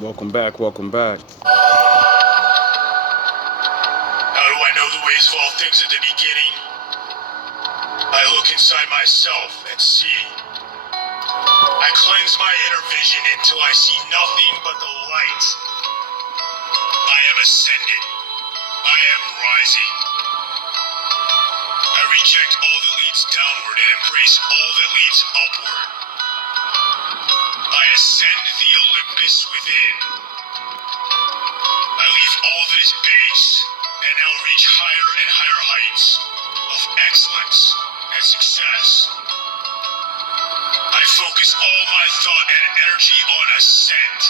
Welcome back, welcome back. How do I know the ways of all things at the beginning? I look inside myself and see. I cleanse my inner vision until I see nothing but the light. I am ascended. I am rising. I reject all that leads downward and embrace all that leads upward. I ascend the Olympus within. I leave all that is base and now reach higher and higher heights of excellence and success. I focus all my thought and energy on ascent.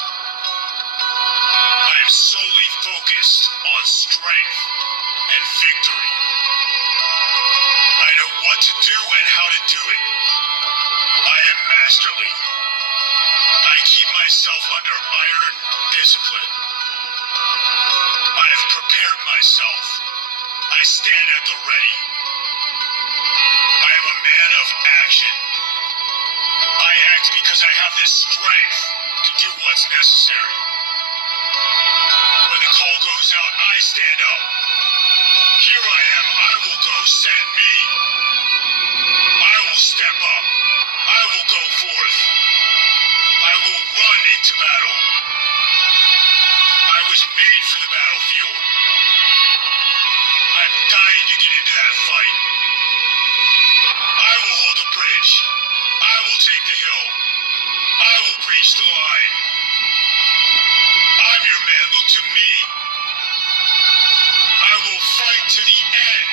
I am solely focused on strength and victory. I know what to do and how to do it. I am masterly. I keep myself under iron discipline. I have prepared myself. I stand at the ready. I am a man of action. I act because I have the strength to do what's necessary. When the call goes out, I stand up. Here I am. I will go. Send me. I will step up. I will go forth. I will run into battle. I was made for the battlefield. I'm dying to get into that fight. I will hold the bridge. I will take the hill. I will breach the line. I'm your man. Look to me. I will fight to the end.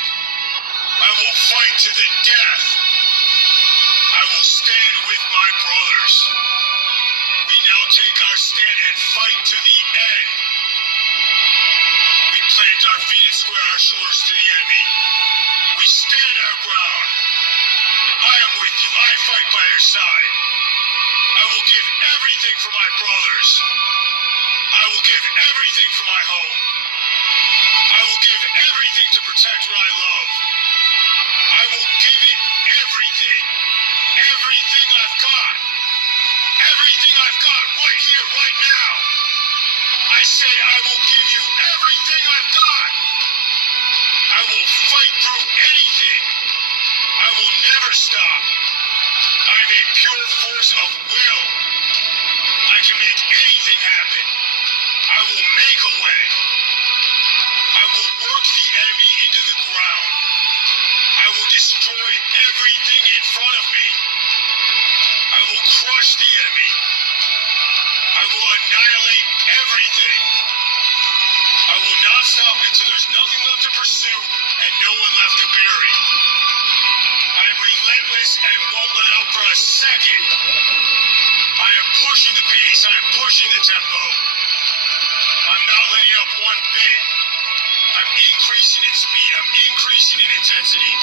I will fight to the death. I will stand with my brothers. We now take our stand and fight to the end. We plant our feet and square our shoulders to the enemy. We stand our ground. I am with you. I fight by your side. I will give everything for my brothers. I will give everything for my home. I will give everything to protect what I love. I will give it everything. Everything I've got. Everything I've got right here, right now. I say I will give you everything I've got. I will fight through anything. I will never stop. I'm a pure force of will. I can make anything happen. I will make a way. I will work the enemy into the ground. I will destroy everything in front of me. I will crush the enemy. I will annihilate everything. I will not stop until there's nothing left to pursue and no one left to bury. I am relentless and won't let up for a second. I am pushing the pace. I am pushing the tempo. I'm not letting up one bit. I'm increasing in speed. I'm increasing in intensity.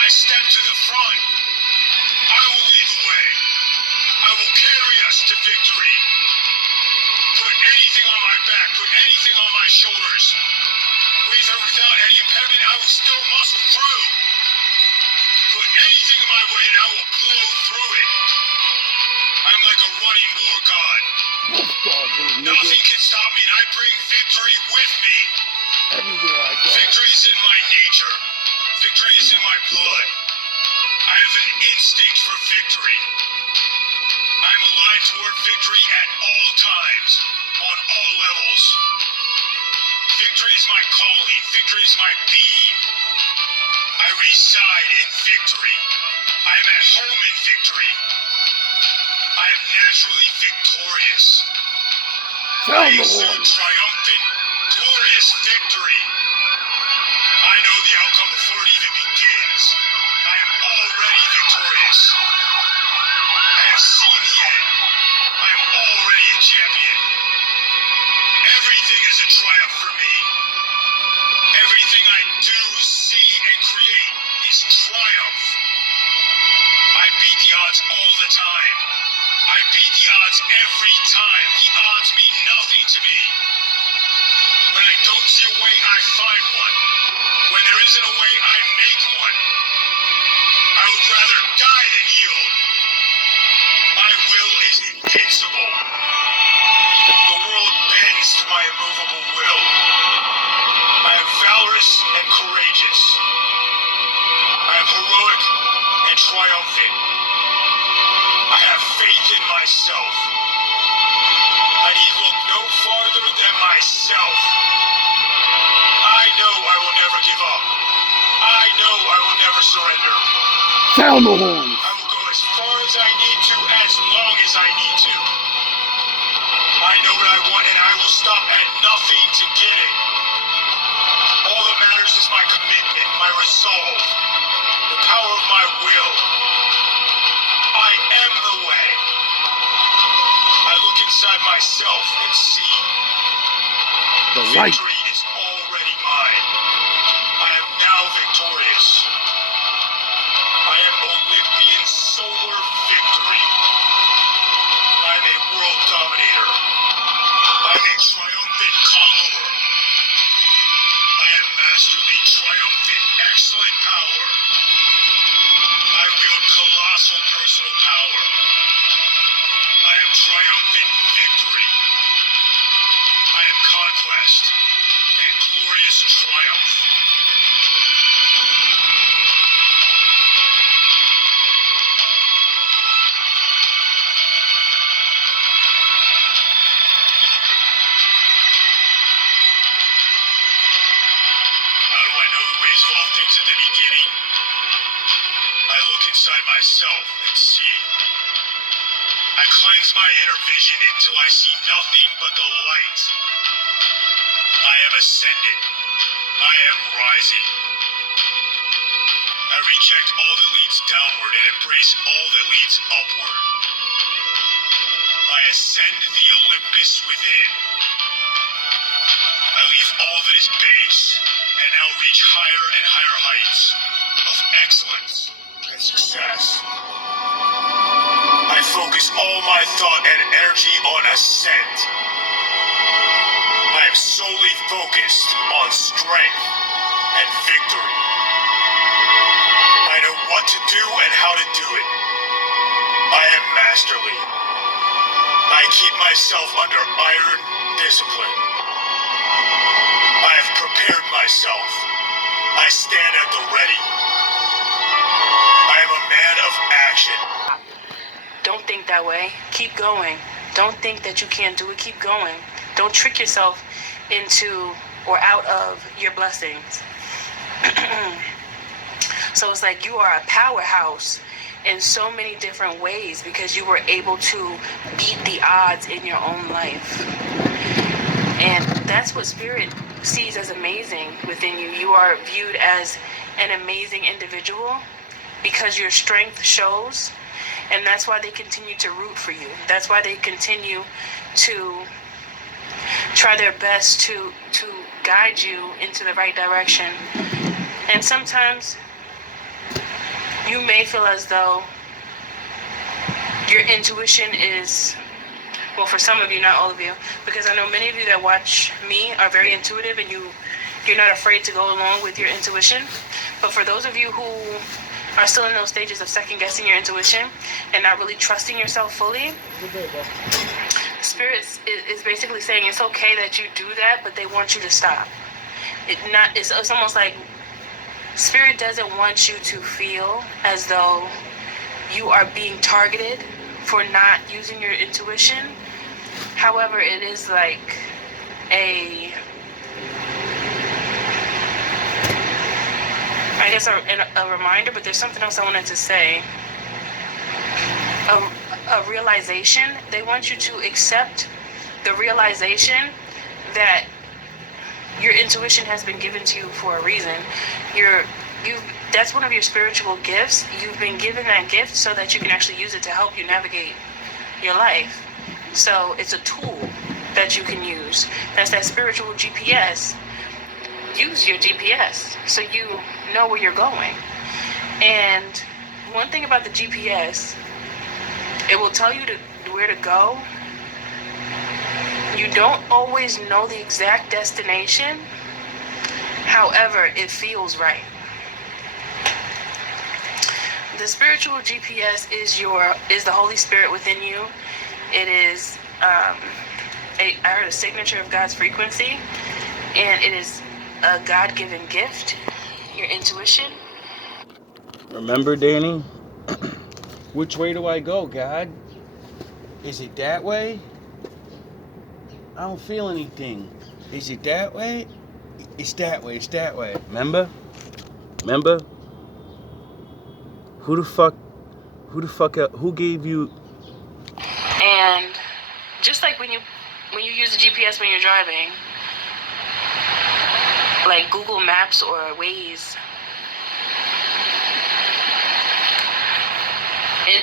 I step to the front. I will lead the way. I will carry us to victory. Put anything on my back. Put anything on my shoulders. With or without any impediment, I will still muscle through. Put anything in my way and I will blow through it. I'm like a running war god. Nothing can stop me and I bring victory with me. Everywhere I go. Victory is in my nature. Victory is in my blood. I have an instinct for victory. I am aligned toward victory at all times, on all levels. Victory is my calling. Victory is my being. I reside in victory. I am at home in victory. I am naturally victorious. I exude triumphant, glorious victory. I know the outcome before it even begins. I am already victorious. I have seen the end. I am already a champion. Everything is a triumph for me. Everything I do, see, and create is triumph. I beat the odds all the time. I beat the odds every time. The odds mean nothing to me. When I don't see a way, I myself. I need look no farther than myself. I know I will never give up. I know I will never surrender. Sound the horns. I will go as far as I need to, as long as I need to. I know what I want, and I will stop at nothing to get it. All that matters is my commitment, my resolve, the power of my will. I am the way. I look inside myself and see The light. victory is already mine. I am now victorious. I am Olympian solar victory. I am a world dominator. I am a triumphant conqueror. I am masterly, triumphant, excellent power. I wield colossal personal power. I am triumphant victory. I am conquest and glorious triumph. How do I know the ways of all things at the beginning? I look inside myself and see. I cleanse my inner vision until I see nothing but the light. I am ascending. I am rising. I reject all that leads downward and embrace all that leads upward. I ascend the Olympus within. I leave all that is base and now reach higher and higher heights of excellence and success. I focus all my thought and energy on ascent. I am solely focused on strength and victory. I know what to do and how to do it. I am masterly. I keep myself under iron discipline. I have prepared myself. I stand at the ready. I am a man of action. Don't think that way. Keep going. Don't think that you can't do it. Keep going. Don't trick yourself into or out of your blessings. So it's like you are a powerhouse in so many different ways because you were able to beat the odds in your own life. And that's what Spirit sees as amazing within you. You are viewed as an amazing individual because your strength shows. And that's why they continue to root for you. That's why they continue to try their best to guide you into the right direction. And sometimes you may feel as though your intuition is, well, for some of you, not all of you, because I know many of you that watch me are very intuitive and you're not afraid to go along with your intuition. But for those of you who are still in those stages of second guessing your intuition and not really trusting yourself fully, Spirit is basically saying it's okay that you do that, but they want you to stop. It's almost like Spirit doesn't want you to feel as though you are being targeted for not using your intuition. However, it is like a reminder, but there's something else I wanted to say. A realization. They want you to accept the realization that your intuition has been given to you for a reason. That's one of your spiritual gifts. You've been given that gift so that you can actually use it to help you navigate your life. So it's a tool that you can use. That's that spiritual GPS. Use your GPS so you know where you're going. And one thing about the GPS, it will tell you where to go. You don't always know the exact destination. However, it feels right. The spiritual GPS is the Holy Spirit within you. It is I heard a signature of God's frequency, and it is a God-given gift. Your intuition. Remember, Danny? Which way do I go, God? Is it that way? I don't feel anything. Is it that way? It's that way. It's that way. Remember? Who the fuck? Who gave you? And just like when you use the GPS when you're driving, like Google Maps or Waze,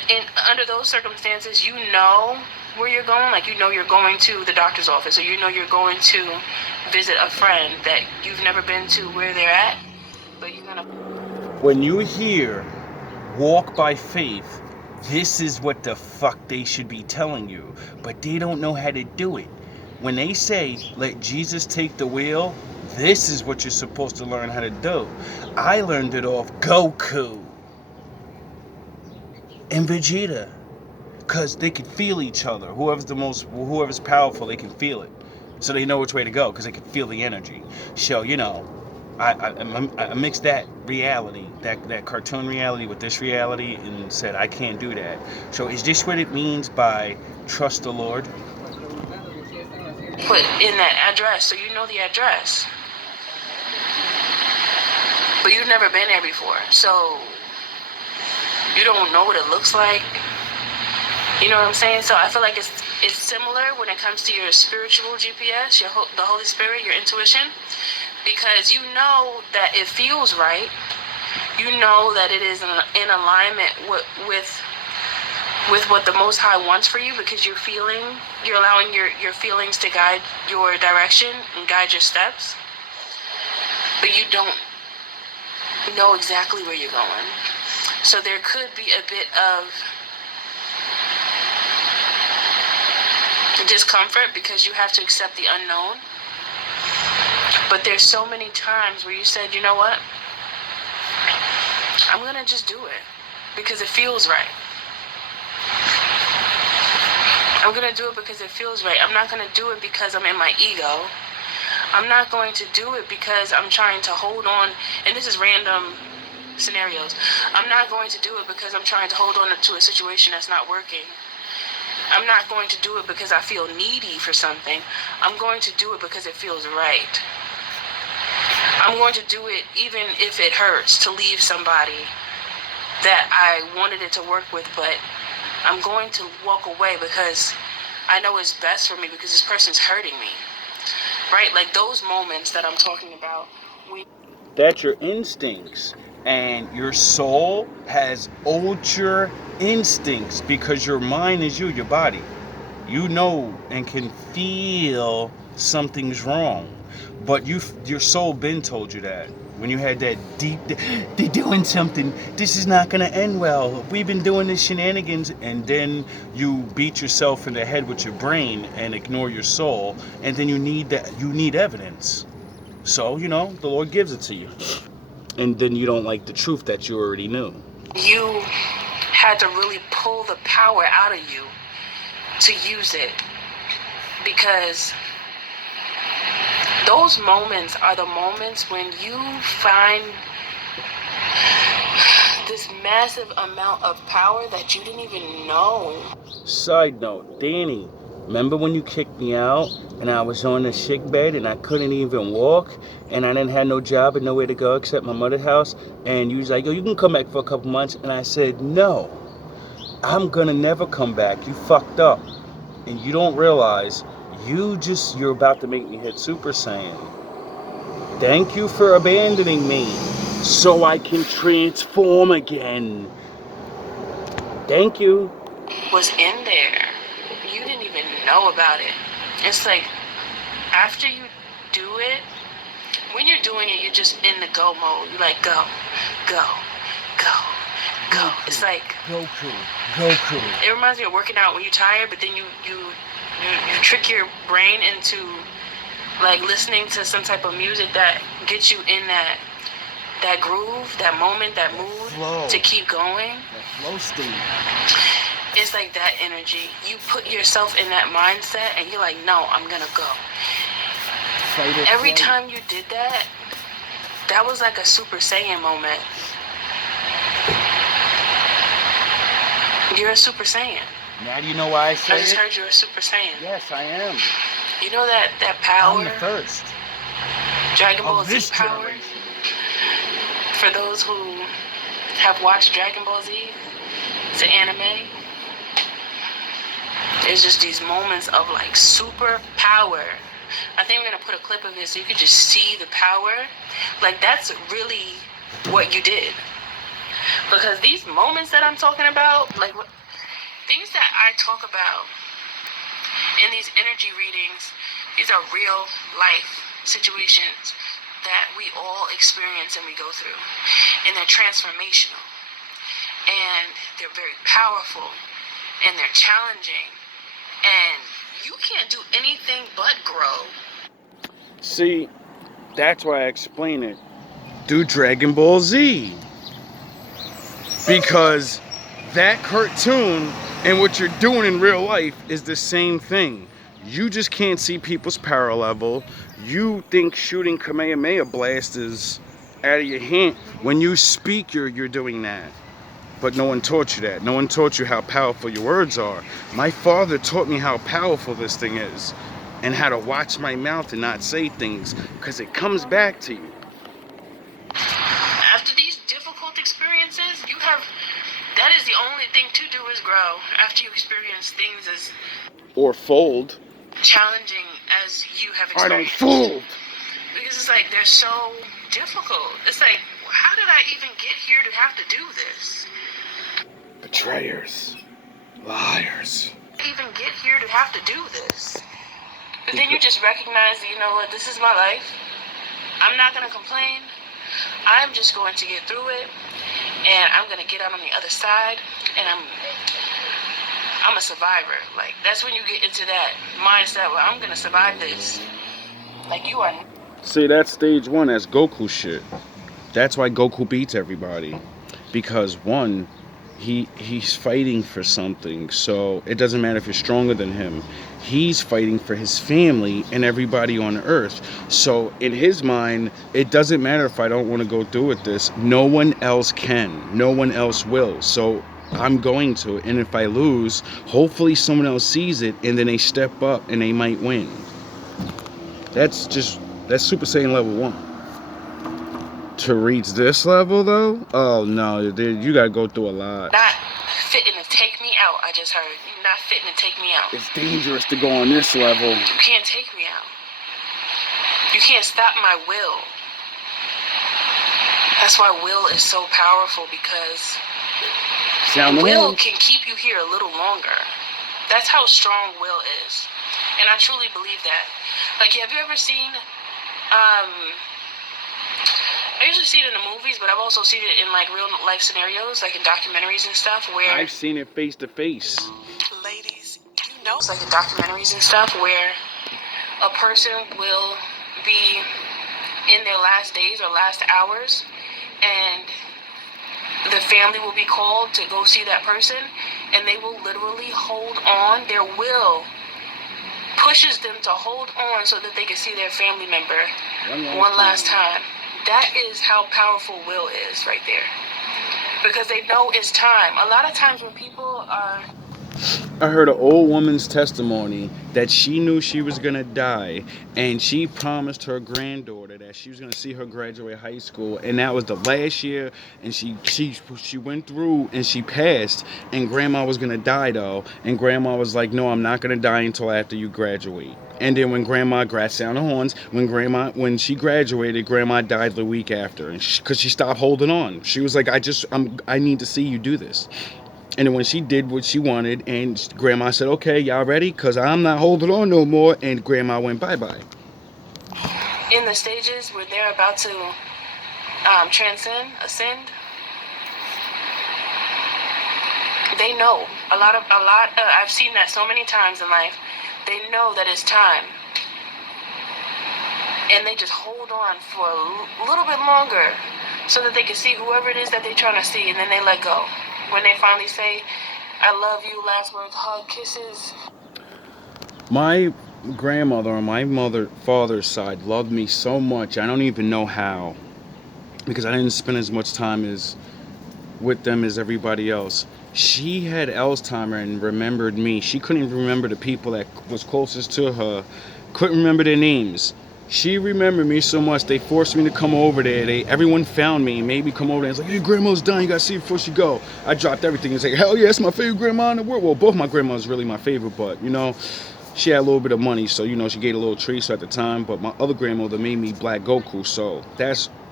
in under those circumstances, you know where you're going. Like, you know you're going to the doctor's office, or you know you're going to visit a friend that you've never been to where they're at, but you're gonna. When you hear walk by faith, this is what the fuck they should be telling you, but they don't know how to do it. When they say let Jesus take the wheel, this is what you're supposed to learn how to do. I learned it off Goku and Vegeta, because they can feel each other. Whoever's powerful, they can feel it, so they know which way to go because they can feel the energy. So I mixed that reality, that cartoon reality, with this reality, and said I can't do that. So is this what it means by trust the Lord? Put in that address, so you know the address, but you've never been there before, so you don't know what it looks like. You know what I'm saying? So I feel like it's similar when it comes to your spiritual GPS, the Holy Spirit, your intuition, because you know that it feels right. You know that it is in alignment with what the Most High wants for you, because you're allowing your feelings to guide your direction and guide your steps, but you don't know exactly where you're going. So there could be a bit of discomfort because you have to accept the unknown. But there's so many times where you said, you know what? I'm going to just do it because it feels right. I'm going to do it because it feels right. I'm not going to do it because I'm in my ego. I'm not going to do it because I'm trying to hold on. And this is random scenarios. I'm not going to do it because I'm trying to hold on to a situation that's not working. I'm not going to do it because I feel needy for something. I'm going to do it because it feels right. I'm going to do it even if it hurts to leave somebody that I wanted it to work with, but I'm going to walk away because I know it's best for me because this person's hurting me. Right? Like those moments that I'm talking about. That's your instincts. And your soul has ultra instincts because your mind is your body. You know and can feel something's wrong. But your soul been told you that. When you had that deep, they're doing something, this is not going to end well. We've been doing this shenanigans. And then you beat yourself in the head with your brain and ignore your soul. And then you need evidence. So, the Lord gives it to you. And then you don't like the truth that you already knew. You had to really pull the power out of you to use it, because those moments are the moments when you find this massive amount of power that you didn't even know. Side note, Danny, remember when you kicked me out and I was on the sick bed and I couldn't even walk and I didn't have no job and nowhere to go except my mother's house, and you was like, you can come back for a couple months, and I said, no, I'm gonna never come back. You fucked up. And you don't realize you're about to make me hit Super Saiyan. Thank you for abandoning me so I can transform again. Thank you. Was in there. You didn't even know about it. It's like after you do it, when you're doing it, you're just in the go mode. You're like, go, go, go, go. Goku, it's like Goku. It reminds me of working out when you're tired, but then you trick your brain into like listening to some type of music that gets you in that groove, that moment, that mood flow. To keep going. That flow state. It's like that energy. You put yourself in that mindset and you're like, no, I'm gonna go. Every time you did that, that was like a Super Saiyan moment. You're a Super Saiyan. Now do you know why I say I just it? heard you're a Super Saiyan. Yes, I am. You know that power, I'm the first Dragon Ball of Z this power? generation. For those who have watched Dragon Ball Z, it's an anime. There's just these moments of like super power. I think I'm gonna put a clip of this so you could just see the power. Like that's really what you did. Because these moments that I'm talking about, like things that I talk about in these energy readings, these are real life situations that we all experience and we go through. And they're transformational. And they're very powerful. And they're challenging. And you can't do anything but grow. See, that's why I explain it. Do Dragon Ball Z. Because that cartoon and what you're doing in real life is the same thing. You just can't see people's power level. You think shooting Kamehameha blast is out of your hand. When you speak, you're doing that. But no one taught you that. No one taught you how powerful your words are. My father taught me how powerful this thing is and how to watch my mouth and not say things because it comes back to you. After these difficult experiences, that is the only thing to do is grow. After you experience things as Or fold. challenging as you have I don't experienced. fold. Because it's like they're so difficult. It's like, how did I even get here to have to do this? Betrayers. Liars. Even get here to have to do this. But then you just recognize that, you know what, this is my life. I'm not gonna complain. I'm just going to get through it, and I'm gonna get out on the other side, and I'm a survivor. Like that's when you get into that mindset where I'm gonna survive this. Like you are. See, that's stage one. That's Goku shit. That's why Goku beats everybody. Because one, he's fighting for something. So it doesn't matter if you're stronger than him. He's fighting for his family and everybody on Earth. So in his mind, it doesn't matter if I don't want to go through with this. No one else can. No one else will. So I'm going to. And if I lose, hopefully someone else sees it and then they step up and they might win. That's Super Saiyan level 1. To reach this level, though? Oh, no, dude, you gotta go through a lot. Not fitting to take me out, I just heard. You're not fitting to take me out. It's dangerous to go on this level. You can't take me out. You can't stop my will. That's why will is so powerful, because Sound the will horns. can keep you here a little longer. That's how strong will is. And I truly believe that. Like, have you ever seen, I usually see it in the movies, but I've also seen it in like real life scenarios, like in documentaries and stuff, where I've seen it face to face. ladies, you know, it's like in documentaries and stuff where a person will be in their last days or last hours, and the family will be called to go see that person, and they will literally hold on. Their will pushes them to hold on so that they can see their family member one last time. That is how powerful will is right there. Because they know it's time. A lot of times when people are... I heard an old woman's testimony that she knew she was gonna die, and she promised her granddaughter that she was gonna see her graduate high school, and that was the last year, and she went through and she passed, and grandma was gonna die though, and grandma was like, no, I'm not gonna die until after you graduate. And then when grandma sound the horns, when she graduated, grandma died the week after, and because she stopped holding on. She was like, I need to see you do this. And then when she did what she wanted, and grandma said, okay, y'all ready? Because I'm not holding on no more. And grandma went bye-bye. in the stages where they're about to ascend, they know. I've seen that so many times in life. They know that it's time. And they just hold on for a little bit longer so that they can see whoever it is that they're trying to see, and then they let go. When they finally say, I love you, last words, hug, kisses. My grandmother on my father's side loved me so much. I don't even know how, because I didn't spend as much time with them as everybody else. She had Alzheimer and remembered me. She couldn't even remember the people that was closest to her. Couldn't remember their names. She remembered me so much they forced me to come over there. Everyone found me and made me come over there. It's like, hey, grandma's dying, you gotta see her before she go. I dropped everything and said, hell yeah, it's my favorite grandma in the world. Well, both my grandmas really my favorite, but you know, she had a little bit of money, so you know she gave a little treat so at the time. But my other grandmother made me Black Goku, so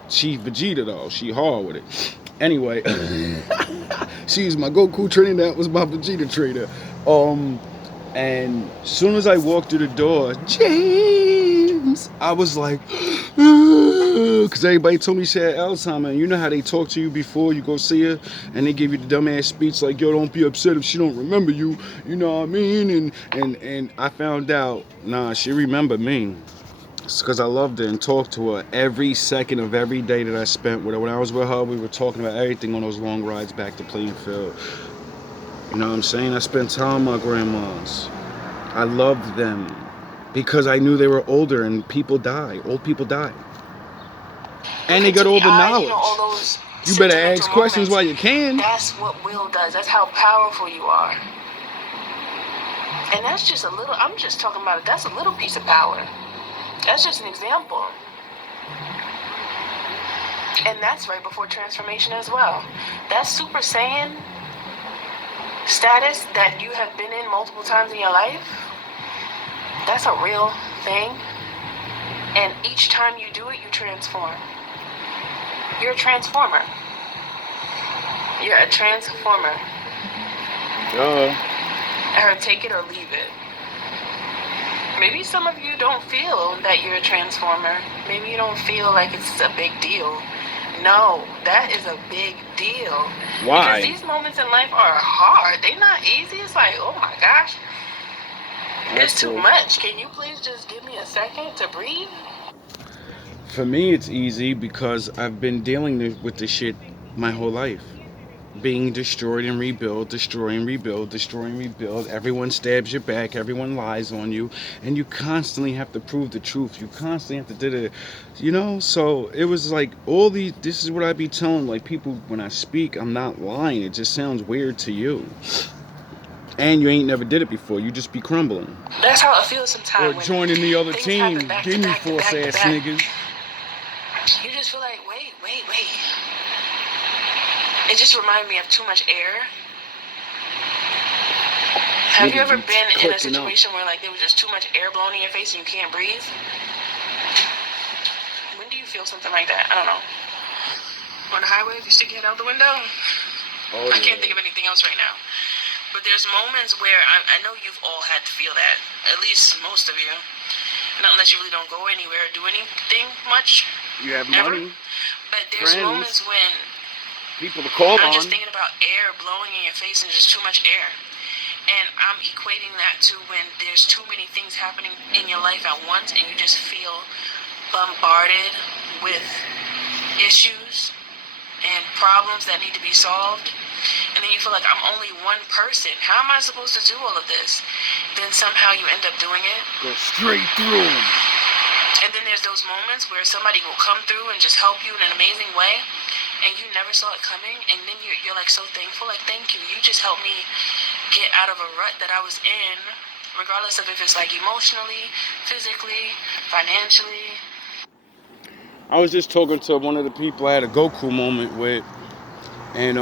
she's Vegeta though. She hard with it. Anyway, she's my Goku trainer. That was my Vegeta trainer. And as soon as I walked through the door, James, I was like, because everybody told me she had Alzheimer. And you know how they talk to you before you go see her, and they give you the dumbass speech like, yo, don't be upset if she don't remember you. You know what I mean? And I found out, nah, she remembered me. It's because I loved her and talked to her every second of every day that I spent with her. When I was with her, we were talking about everything on those long rides back to Plainfield. You know what I'm saying? I spent time with my grandmas. I loved them because I knew they were older and people die. Old people die. And they got all the knowledge. All those You better ask questions while you can. That's what will does. That's how powerful you are. And that's just a little, I'm just talking about it. That's a little piece of power. That's just an example. And that's right before transformation as well. That Super Saiyan status that you have been in multiple times in your life, that's a real thing. And each time you do it, you transform. You're a transformer. You're a transformer. I heard take it or leave it. Maybe some of you don't feel that you're a transformer. Maybe you don't feel like it's a big deal. No, that is a big deal. Why? Because these moments in life are hard. They're not easy. It's like, oh my gosh. It's too much. Can you please just give me a second to breathe? For me, it's easy because I've been dealing with this shit my whole life. Being destroyed and rebuilt, destroy and rebuild, destroy and rebuild. Everyone stabs your back, everyone lies on you, and you constantly have to prove the truth. You constantly have to do it, you know? So it was like this is what I be telling like people when I speak, I'm not lying. It just sounds weird to you. And you ain't never did it before. You just be crumbling. That's how it feels sometimes. Or joining the other team. Give me force ass niggas. You just feel like, wait. It just reminded me of too much air. Have you ever been in a situation where like there was just too much air blowing in your face and you can't breathe? When do you feel something like that? I don't know. On the highway, if you stick your head out the window? Oh, I can't think of anything else right now. But there's moments where I know you've all had to feel that. At least most of you. Not unless you really don't go anywhere or do anything much. You have money. But there's moments when people to call I'm on. just thinking about air blowing in your face and just too much air. And I'm equating that to when there's too many things happening in your life at once and you just feel bombarded with issues and problems that need to be solved. And then you feel like I'm only one person. How am I supposed to do all of this? Then somehow you end up doing it. Go straight through them. And then there's those moments where somebody will come through and just help you in an amazing way. And you never saw it coming, and then you're like so thankful, like thank you. You just helped me get out of a rut that I was in, regardless of if it's like emotionally, physically, financially. I was just talking to one of the people I had a Goku moment with, and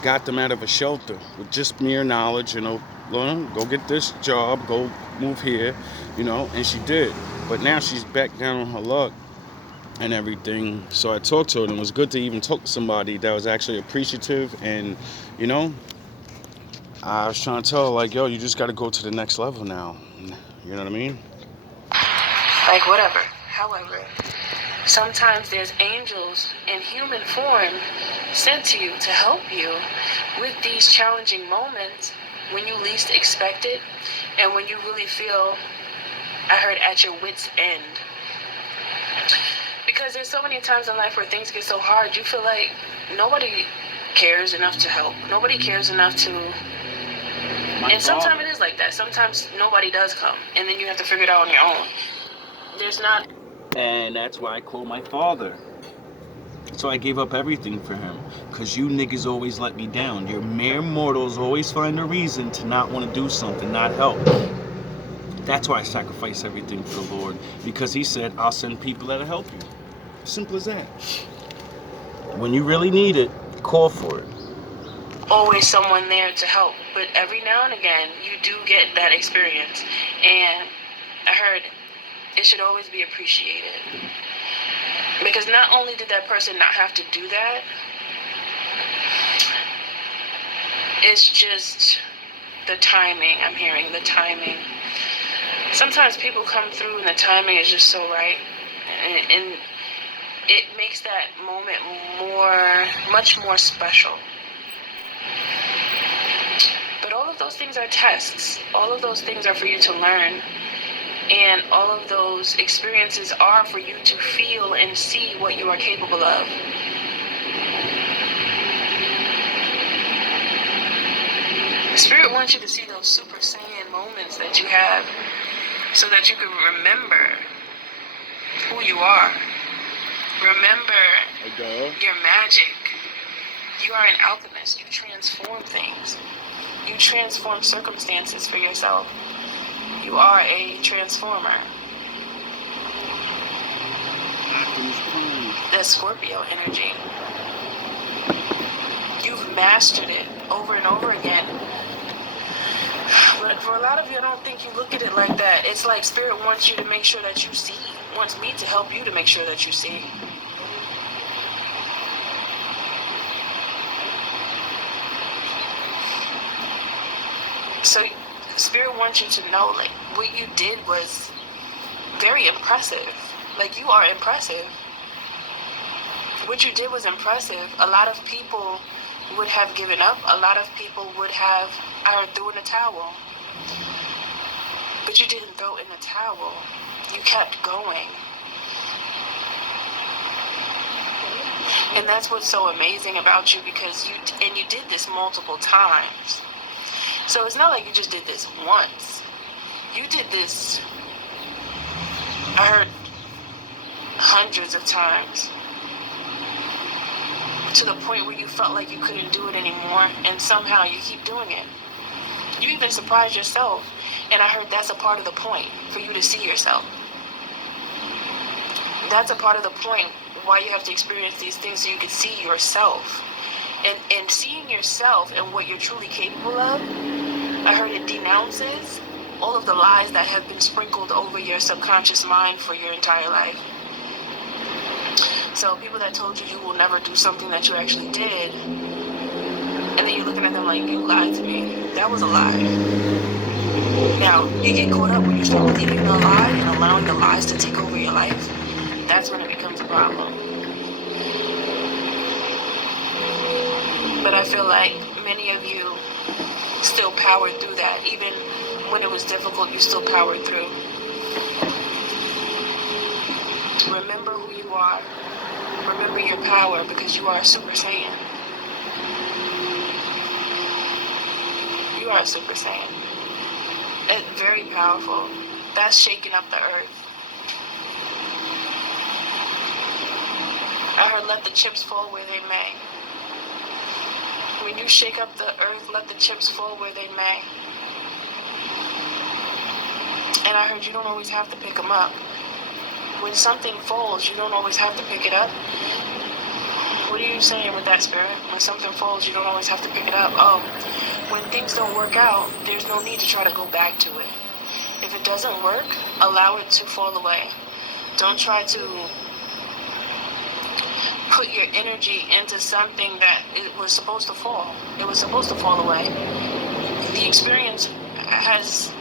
got them out of a shelter with just mere knowledge, you know, go get this job, go move here, you know, and she did. But now she's back down on her luck and everything. So I talked to her, and it was good to even talk to somebody that was actually appreciative. And you know, I was trying to tell her like, yo, you just got to go to the next level now. You know what I mean? Like whatever. However, sometimes there's angels in human form sent to you to help you with these challenging moments when you least expect it and when you really feel, I heard, at your wit's end. Because there's so many times in life where things get so hard, you feel like nobody cares enough to help. Nobody cares enough to... And sometimes it is like that. Sometimes nobody does come, and then you have to figure it out on your own. There's not... And that's why I call my father. So I gave up everything for him. Because you niggas always let me down. Your mere mortals always find a reason to not want to do something, not help. That's why I sacrifice everything for the Lord. Because he said, I'll send people that'll help you. Simple as that. When you really need it, call for it. Always someone there to help, but every now and again you do get that experience, and I heard it should always be appreciated, because not only did that person not have to do that, it's just the timing. I'm hearing the timing. Sometimes people come through and the timing is just so right, and it makes that moment much more special. But all of those things are tests. All of those things are for you to learn. And all of those experiences are for you to feel and see what you are capable of. Spirit wants you to see those Super Saiyan moments that you have so that you can remember who you are. Remember your magic. You are an alchemist. You transform things. You transform circumstances for yourself. You are a transformer. That's Scorpio energy. You've mastered it over and over again. But for a lot of you, I don't think you look at it like that. It's like Spirit wants you to make sure that you see. Wants me to help you to make sure that you see. So Spirit wants you to know, like, what you did was very impressive. Like, you are impressive. What you did was impressive. A lot of people would have given up. A lot of people would have threw in a towel. But you didn't throw in the towel. You kept going. And that's what's so amazing about you, because you did this multiple times. So it's not like you just did this once. You did this, I heard, hundreds of times. To the point where you felt like you couldn't do it anymore, and somehow you keep doing it. You even surprised yourself, and I heard that's a part of the point, for you to see yourself. That's a part of the point why you have to experience these things, so you can see yourself. And seeing yourself and what you're truly capable of, I heard it denounces all of the lies that have been sprinkled over your subconscious mind for your entire life. So people that told you you will never do something that you actually did, and then you're looking at them like, you lied to me. That was a lie. Now, you get caught up when you start believing a lie and allowing the lies to take over your life. That's when it becomes a problem. But I feel like many of you still powered through that. Even when it was difficult, you still powered through. Remember who you are. Remember your power, because you are a Super Saiyan. You are a Super Saiyan. It's very powerful. That's shaking up the earth. I heard, let the chips fall where they may. When you shake up the earth, let the chips fall where they may. And I heard you don't always have to pick them up. When something falls, you don't always have to pick it up. What are you saying with that, Spirit? When something falls, you don't always have to pick it up. Oh, when things don't work out, there's no need to try to go back to it. If it doesn't work, allow it to fall away. Don't try to put your energy into something that it was supposed to fall. It was supposed to fall away. The experience has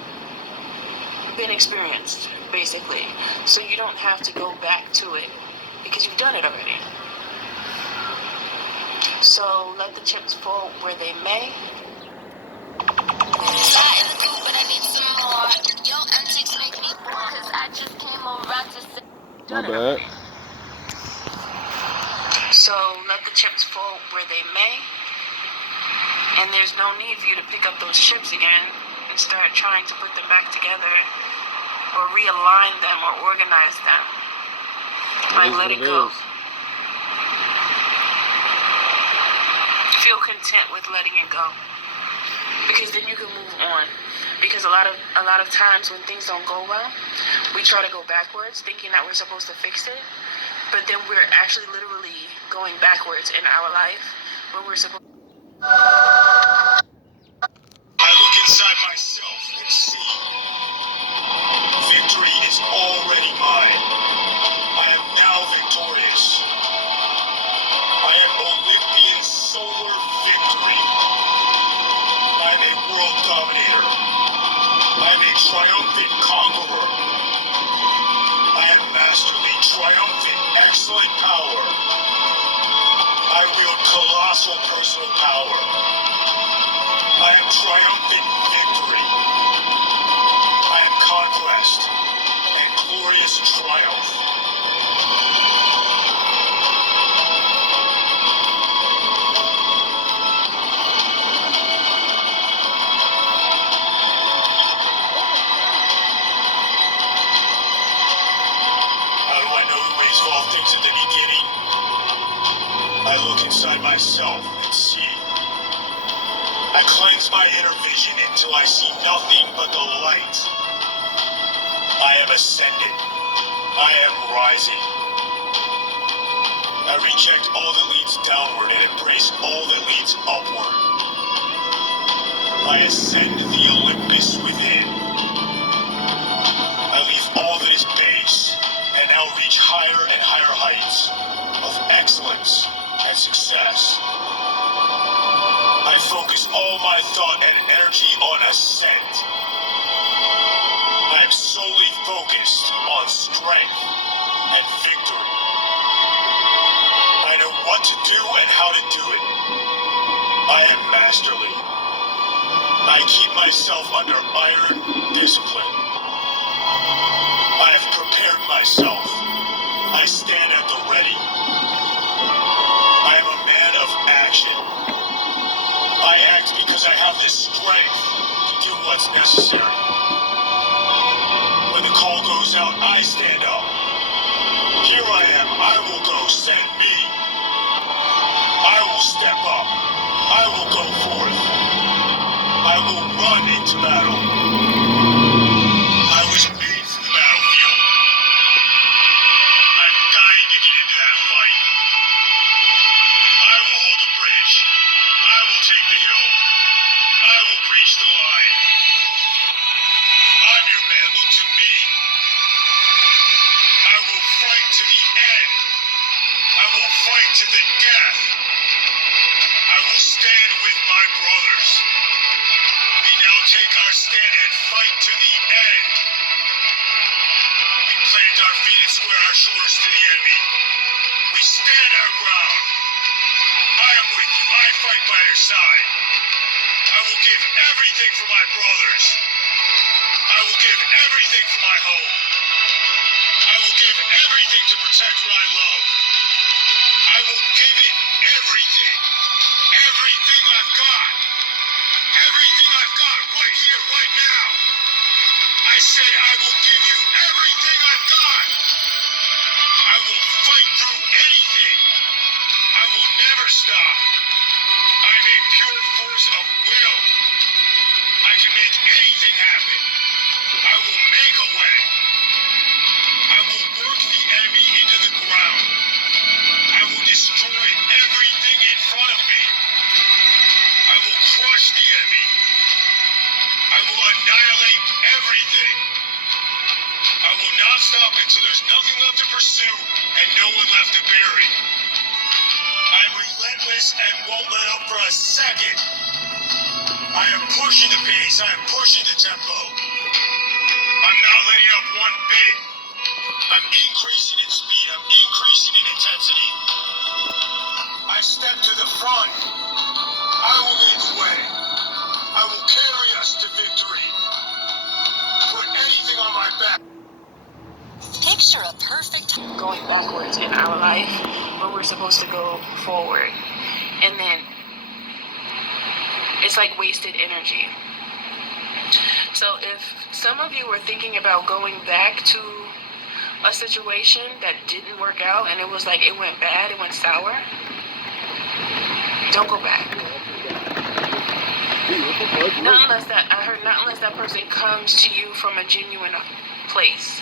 been experienced, basically. So you don't have to go back to it, because you've done it already. So let the chips fall where they may. My bad. So let the chips fall where they may. And there's no need for you to pick up those chips again and start trying to put them back together, or realign them, or organize them. Like, let it go. feel content with letting it go, because then you can move on. Because a lot of times when things don't go well, we try to go backwards thinking that we're supposed to fix it, but then we're actually literally going backwards in our life when we're supposed. I look inside myself and see victory is already mine. I am now victorious. I am Olympian solar victory. I am a world dominator. I am a triumphant conqueror. I am masterly, triumphant, excellent power. I wield colossal personal power. I am triumphant victory. I am conquest and glorious triumph. How do I know the ways of all things at the beginning? I look inside myself and see. I cleanse my inner vision until I see nothing but the light. I am ascending. I am rising. I reject all that leads downward and embrace all that leads upward. I ascend the Olympus within. I leave all that is base and now reach higher and higher heights of excellence and success. I focus all my thought and energy on ascent. I am solely focused on strength and victory. I know what to do and how to do it. I am masterly. I keep myself under iron discipline. I have prepared myself. I stand at the ready. I am a man of action. I act because I have the strength to do what's necessary. When the call goes out, I stand up. Here I am, I will go, send me. I will step up. I will go forth. I will run into battle. I was made for the battlefield. I'm dying to get into that fight. I will hold the bridge. I will take the hill. I will breach the line. I'm your man, look to me. I will fight to the end. I will fight to the death. I will stand with my brothers. We now take our stand and fight to the end. We plant our feet and square our shoulders to the enemy. We stand our ground. I am with you. I fight by your side. I will give everything for my brothers. I will give everything for my home. I will give everything to protect what I love. I will give it everything. Everything I've got. Everything I've got right here, right now. I said I will give you everything I've got. I will fight through anything. I will never stop. I'm a pure force of will. I can make anything happen. I will make a way. I will work the enemy into the ground. I will destroy everything in front of me. I will crush the enemy. I will annihilate everything. I will not stop until there's nothing left to pursue and no one left to bury. I am relentless and won't let up for a second. I am pushing the pace. I am pushing the tempo. I'm not letting up one bit. I'm increasing in speed. I'm increasing in intensity. I step to the front. I will lead the way. I will carry us to victory. Put anything on my back. Picture a perfect going backwards in our life when we're supposed to go forward, and then it's like wasted energy. So if some of you were thinking about going back to a situation that didn't work out and it was like it went bad, it went sour, don't go back. Not unless that person comes to you from a genuine place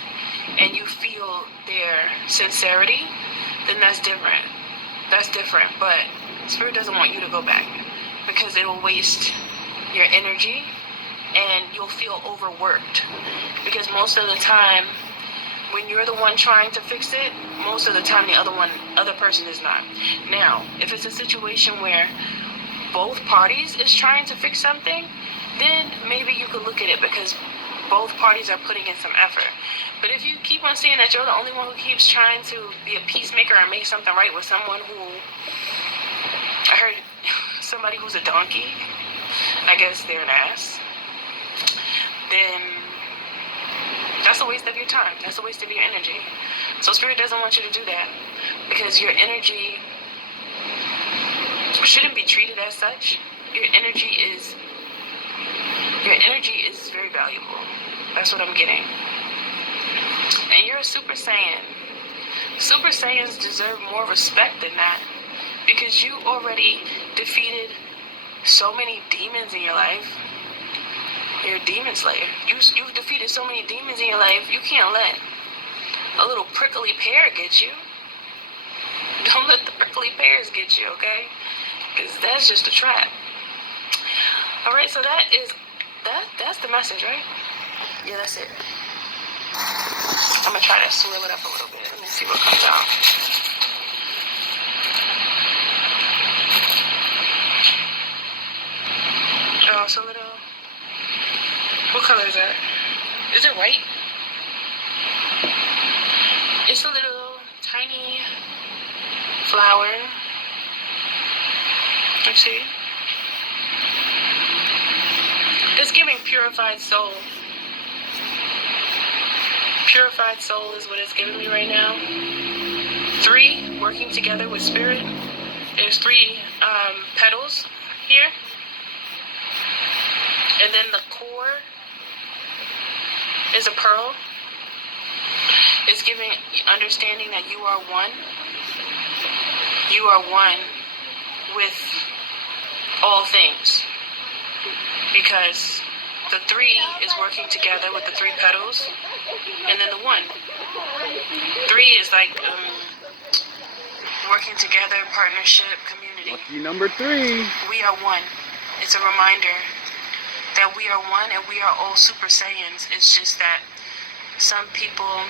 and you feel their sincerity, then that's different. That's different. But Spirit doesn't want you to go back because it will waste your energy and you'll feel overworked. Because most of the time, when you're the one trying to fix it, most of the time the other person is not. Now, if it's a situation where both parties is trying to fix something, then maybe you could look at it because both parties are putting in some effort. But if you keep on seeing that you're the only one who keeps trying to be a peacemaker and make something right with someone who, I heard somebody who's a donkey, I guess they're an ass, then that's a waste of your time. That's a waste of your energy. So Spirit doesn't want you to do that because your energy shouldn't be treated as such. Your energy is very valuable. That's what I'm getting. And you're a Super Saiyan. Super Saiyans deserve more respect than that because you already defeated so many demons in your life. You're a demon slayer. You've defeated so many demons in your life, you can't let a little prickly pear get you. Don't let the prickly pears get you, okay? Because that's just a trap. Alright, so that's the message, right? Yeah, that's it. I'm going to try to swirl it up a little bit. Let me see what comes out. Oh, it's a little... What color is that? Is it white? It's a little tiny flower. Let's see. It's giving purified soul. Purified soul is what it's giving me right now. 3 working together with Spirit. There's 3 petals here. And then the core is a pearl. It's giving understanding that you are one. You are one with all things. Because the 3 is working together with the 3 petals. And then the 1. 3 is like working together, partnership, community. Lucky number 3. We are one. It's a reminder that we are one and we are all Super Saiyans. It's just that some people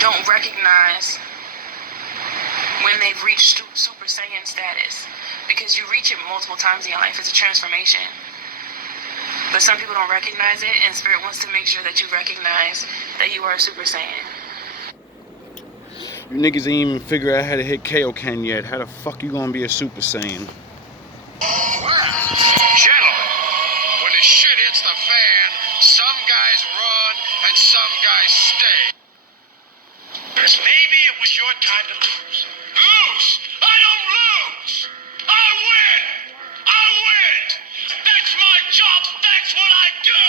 don't recognize when they've reached Super Saiyan status. Because you reach it multiple times in your life. It's a transformation. But some people don't recognize it, and Spirit wants to make sure that you recognize that you are a Super Saiyan. You niggas ain't even figure out how to hit Kaioken yet. How the fuck you gonna be a Super Saiyan? Gentlemen, when the shit hits the fan, some guys run and some guys stay. Maybe it was your time to lose. Lose? I don't lose! I win! I win! That's my job! That's what I do!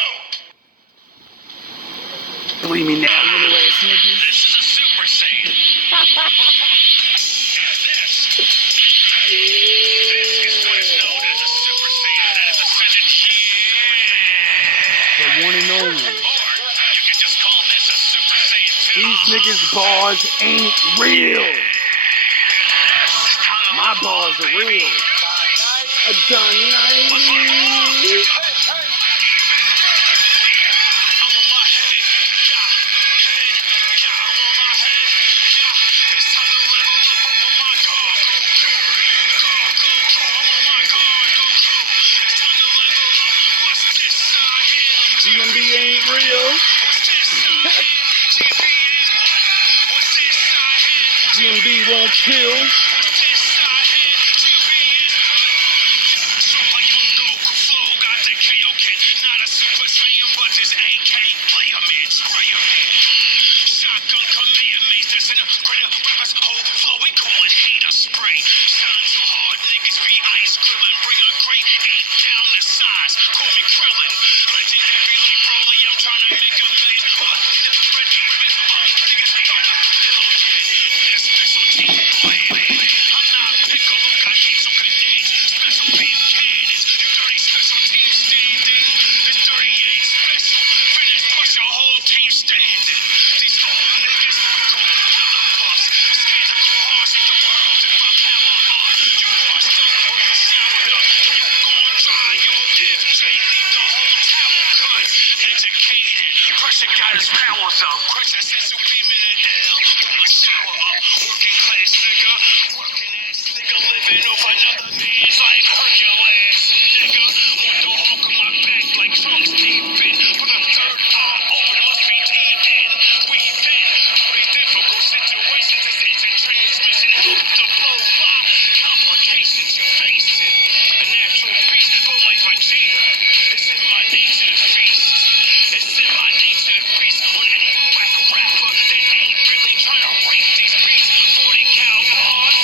Believe me now, little ass niggas. This is a Super Saiyan. This is what's known as a Super Saiyan that is ascended here. The one and only. Or you could just call this a Super Saiyan 2. These niggas' bars ain't real. My bars are real. A done night. GMB ain't real. GMB won't kill. Check out his powers up. Crush that sense of beam in the hell. Roll a shower up. Working class nigga. Working ass nigga. Living off another man's like Hercules nigga. Want the hawk on my back like Trump's deep in. Put a third eye open. It must be deep in. We've been through these difficult situations. This engine transmission. Hook the blow by. Complications you facing. A natural beast. Go like Vegeta. It's in my nature to feast. It's in my nature to feast on any whack rapper that ain't really trying to rape these beats. 40 cal bars,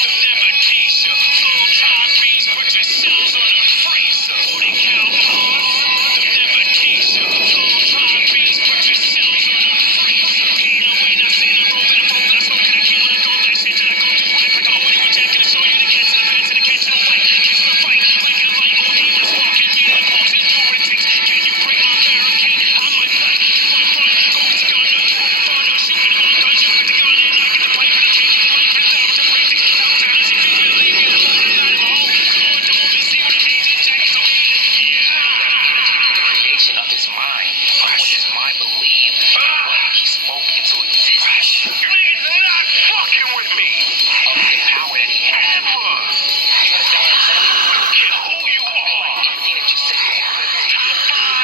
they'll never tease ya. Flow time beats, put your cells on a freezer. 40 cal bars, they'll never tease ya. Flow time beats, put your cells on a freezer. Ain't no way not seeing a roll in a bowl, I smoke and I can't let go. That shit till I go through rap like a hoodie with jacket to show you the catch in the pants and the catch in the light. Catch the fight, like a light on aim, that's walking me to the box and do what it takes. Can you break my barricade? I might fight, you might run, go with the gun, you won't find no shooting one gun, you with the gun and I get the pipe and I take you like without the break. Out to honest, you can leave me alone, I'm not in my home. Come on, come over and see what I mean, this jacket, so eat it. Creation of his mind, of what his mind believed, and what he spoke into existence, You niggas are not fucking with me. of the power that he had. Ever. You understand what I'm saying? Get who you I feel like are. everything that you said you wanted to do,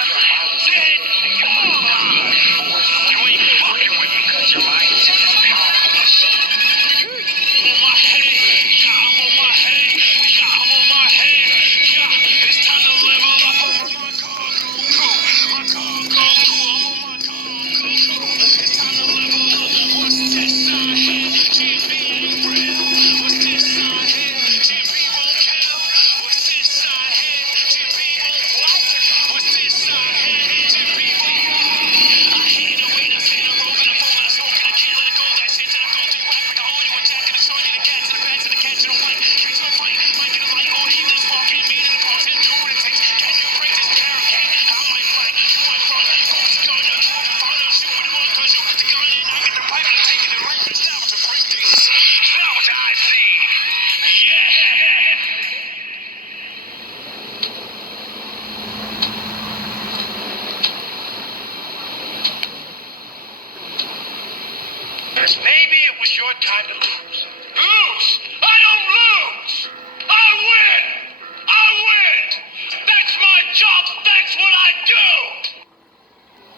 your mind was Dead. your mind was not being that force. You ain't fucking with me. Because your mind is just this powerful machine. I'm on my head. Yeah, I'm on my head. Yeah, I'm on my head. Yeah, it's time to level up. I'm on my car, Goku. My car, Goku. I'm on my car, Goku. It's time to level up. What's this sign here? GMB ain't real. What's this sign here? GMB won't kill. What's this sign here? GMB won't what? What's this sign here? GMB won't. I hate the way that's in a rope and a phone. I smoke and I can't let it go. That shit till I go through rap like a hoodie with jacket to show you the cats and the pants and the catch in the white. Catch my fight, might get a light on even this walking me to the box and do what it takes. Can you break this barricade? I might fight, you might run. Go with the gun, you won't find out shoot what you want, cause you get the gun and I get the pipe and I'm taking it right. It's now to break things. It's now what I see. Yeah. Maybe it was your time to lose. Lose?